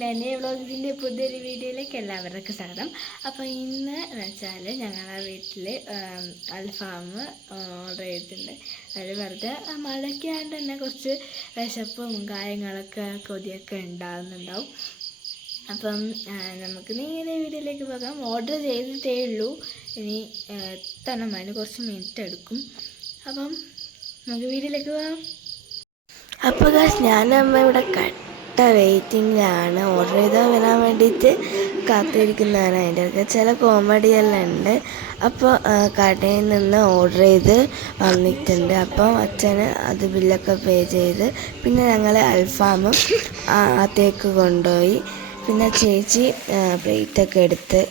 നെന്നെ വ്ളോഗ്സിൻ്റെ പുതിയൊരു വീഡിയോയിലേക്ക് എല്ലാവർക്കും സ്വാഗതം. അപ്പോൾ ഇന്ന് എന്ന് വെച്ചാൽ ഞങ്ങളുടെ വീട്ടിൽ അൽഫാം ഓർഡർ ചെയ്തിട്ടുണ്ട്. അത് വെറുതെ മഴയ്ക്ക് ആയതുകൊണ്ട് തന്നെ കുറച്ച് വിശപ്പും കാര്യങ്ങളൊക്കെ കൊതിയൊക്കെ ഉണ്ടാകുന്നുണ്ടാവും. അപ്പം നമുക്ക് നേരെ വീഡിയോയിലേക്ക് പോകാം. ഓർഡർ ചെയ്തിട്ടേ ഉള്ളൂ, ഇനി എത്തണം, അതിന് കുറച്ച് മിനിറ്റ് എടുക്കും. അപ്പം നമുക്ക് വീഡിയോയിലേക്ക് പോകാം. അപ്പോൾ ഞാനമ്മ ഇവിടെ വെയിറ്റിങ്ങിലാണ്. ഓർഡർ ചെയ്താൽ വരാൻ വേണ്ടിയിട്ട് കാത്തിരിക്കുന്നതാണ്. അതിൻ്റെ ഒക്കെ ചില കോമഡിയെല്ലാം ഉണ്ട്. അപ്പോൾ കടയിൽ നിന്ന് ഓർഡർ ചെയ്ത് വന്നിട്ടുണ്ട്. അപ്പോൾ അച്ഛന് അത് ബില്ലൊക്കെ പേ ചെയ്ത് പിന്നെ ഞങ്ങൾ അൽഫാമും അകത്തേക്ക് കൊണ്ടുപോയി. പിന്നെ ചേച്ചി പ്ലേറ്റൊക്കെ എടുത്ത്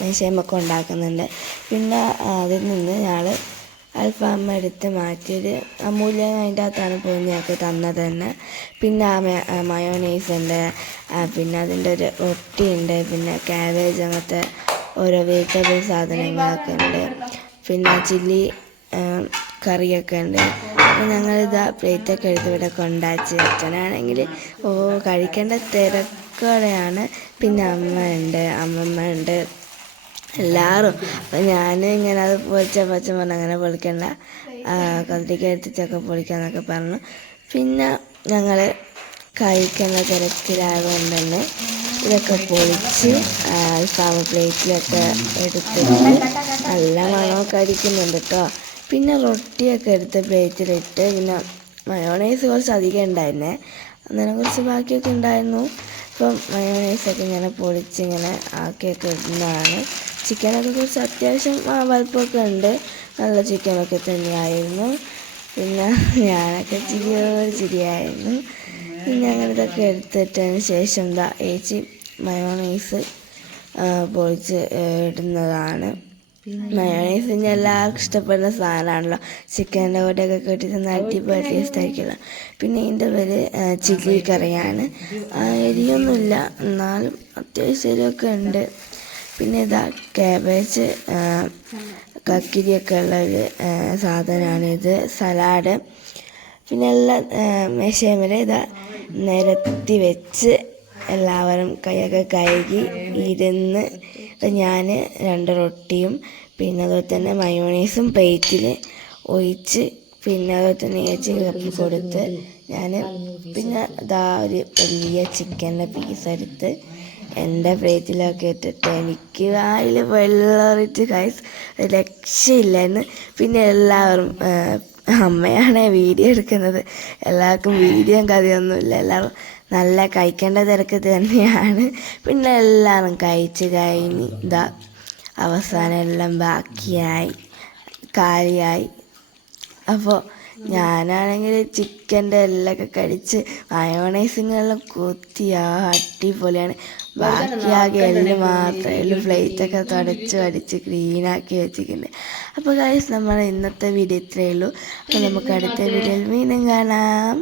മേശയമൊക്കെ ഉണ്ടാക്കുന്നുണ്ട്. പിന്നെ അതിൽ നിന്ന് ഞങ്ങൾ അൽഫാം എടുത്ത് മാറ്റിയൊരു അമൂല്യം അതിൻ്റെ അകത്താണ് പൊതിഞ്ഞൊക്കെ തന്നത് തന്നെ. പിന്നെ മയോണൈസ് ഉണ്ട്, പിന്നെ അതിൻ്റെ ഒരു റൊട്ടിയുണ്ട്, പിന്നെ ക്യാബേജ്, അങ്ങനത്തെ ഓരോ വെജിറ്റബിൾ സാധനങ്ങളൊക്കെ ഉണ്ട്, പിന്നെ ചില്ലി കറിയൊക്കെ ഉണ്ട്. അപ്പോൾ ഞങ്ങളിതാ പ്ലേറ്റൊക്കെ എടുത്ത് ഇവിടെ കൊണ്ടാച്ച്. അച്ഛനാണെങ്കിൽ കഴിക്കേണ്ട തിരക്കോടെയാണ്. പിന്നെ അമ്മമ്മ ഉണ്ട്, എല്ലാവരും. അപ്പം ഞാൻ ഇങ്ങനെ അത് പൊളിച്ച പറഞ്ഞു, അങ്ങനെ പൊളിക്കണ്ട, കത്തിരിക്ക എടുത്തിട്ടൊക്കെ പൊളിക്കാന്നൊക്കെ പറഞ്ഞു. പിന്നെ ഞങ്ങൾ കഴിക്കുന്ന തിരക്കിലായതുകൊണ്ട് തന്നെ ഇതൊക്കെ പൊളിച്ച് അൽഫാം പ്ലേറ്റിലൊക്കെ എടുത്തിട്ട് നല്ല മണമൊക്കെ അടിക്കുന്നുണ്ട് കേട്ടോ. പിന്നെ റൊട്ടിയൊക്കെ എടുത്ത് പ്ലേറ്റിലിട്ട്, പിന്നെ മയോണൈസ് കുറച്ച് അധികം ഉണ്ടായിരുന്നേ, അന്നേരം കുറച്ച് ബാക്കിയൊക്കെ ഉണ്ടായിരുന്നു. ഇപ്പം മയോണൈസൊക്കെ ഇങ്ങനെ പൊളിച്ച് ഇങ്ങനെ ആക്കിയൊക്കെ ഇടുന്നതാണ്. ചിക്കനൊക്കെ കുറച്ച് അത്യാവശ്യം വലുപ്പമൊക്കെ ഉണ്ട്, നല്ല ചിക്കനൊക്കെ തന്നെയായിരുന്നു. പിന്നെ ഞാനൊക്കെ ചിരിയായിരുന്നു. പിന്നെ ഞങ്ങളിതൊക്കെ എടുത്തിട്ടതിന് ശേഷം ചേച്ചി മയോണൈസ് പൊളിച്ച് ഇടുന്നതാണ്. മയോണൈസ് എല്ലാവർക്കും ഇഷ്ടപ്പെടുന്ന സാധനമാണല്ലോ. ചിക്കൻ്റെ കൂടെയൊക്കെ കെട്ടിട്ട് അടിപൊളി ടേസ്റ്റ് ആയിരിക്കുമല്ലോ. പിന്നെ ഇതിൻ്റെ പേര് ചില്ലി കറിയാണ്. എരിയൊന്നുമില്ല, എന്നാലും അത്യാവശ്യം എരിവൊക്കെ ഉണ്ട്. പിന്നെ ക്യാബേജ്, കക്കിരിയൊക്കെ ഉള്ളൊരു സാധനമാണിത്, സലാഡ്. പിന്നെ എല്ലാം മേശമേൽ നിരത്തി വെച്ച് എല്ലാവരും കൈയൊക്കെ കഴുകി ഇരുന്ന്. ഞാൻ 2 റൊട്ടിയും പിന്നെ അതുപോലെ തന്നെ മയോണൈസും പ്ലേറ്റിൽ ഒഴിച്ച്, പിന്നെ അതുപോലെ തന്നെ ചേച്ചി കപ്പ് കൊടുത്ത് ഞാൻ പിന്നെ ഒരു വലിയ ചിക്കൻ്റെ പീസ് എടുത്ത് എൻ്റെ പ്ലേറ്റിലൊക്കെ ഇട്ടിട്ട് എനിക്ക് വായിൽ വെള്ളറിച്ച് രക്ഷയില്ലായിരുന്നു. പിന്നെ എല്ലാവരും, അമ്മയാണ് വീഡിയോ എടുക്കുന്നത്, എല്ലാവർക്കും വീഡിയോ കഥയൊന്നുമില്ല, എല്ലാവരും നല്ല കഴിക്കേണ്ട തിരക്ക് തന്നെയാണ്. പിന്നെ എല്ലാവരും കഴിച്ച് കഴിഞ്ഞ് അവസാനം എല്ലാം ബാക്കിയായി കാലിയായി. അപ്പോൾ ഞാനാണെങ്കിൽ ചിക്കൻ്റെ എല്ലൊക്കെ കടിച്ച് മയോണൈസിനെല്ലാം അടിപൊളിയാണ്. ബാക്കിയാകെ എല്ലാം മാത്രമേ പ്ലേറ്റൊക്കെ തുടച്ച് ക്ലീനാക്കി വെച്ചിട്ടുണ്ട്. അപ്പോൾ ഗൈസ്, നമ്മുടെ ഇന്നത്തെ വീഡിയോ ഇത്രയേ ഉള്ളൂ. അപ്പോൾ നമുക്ക് അടുത്ത വീഡിയോയിൽ വീണ്ടും കാണാം.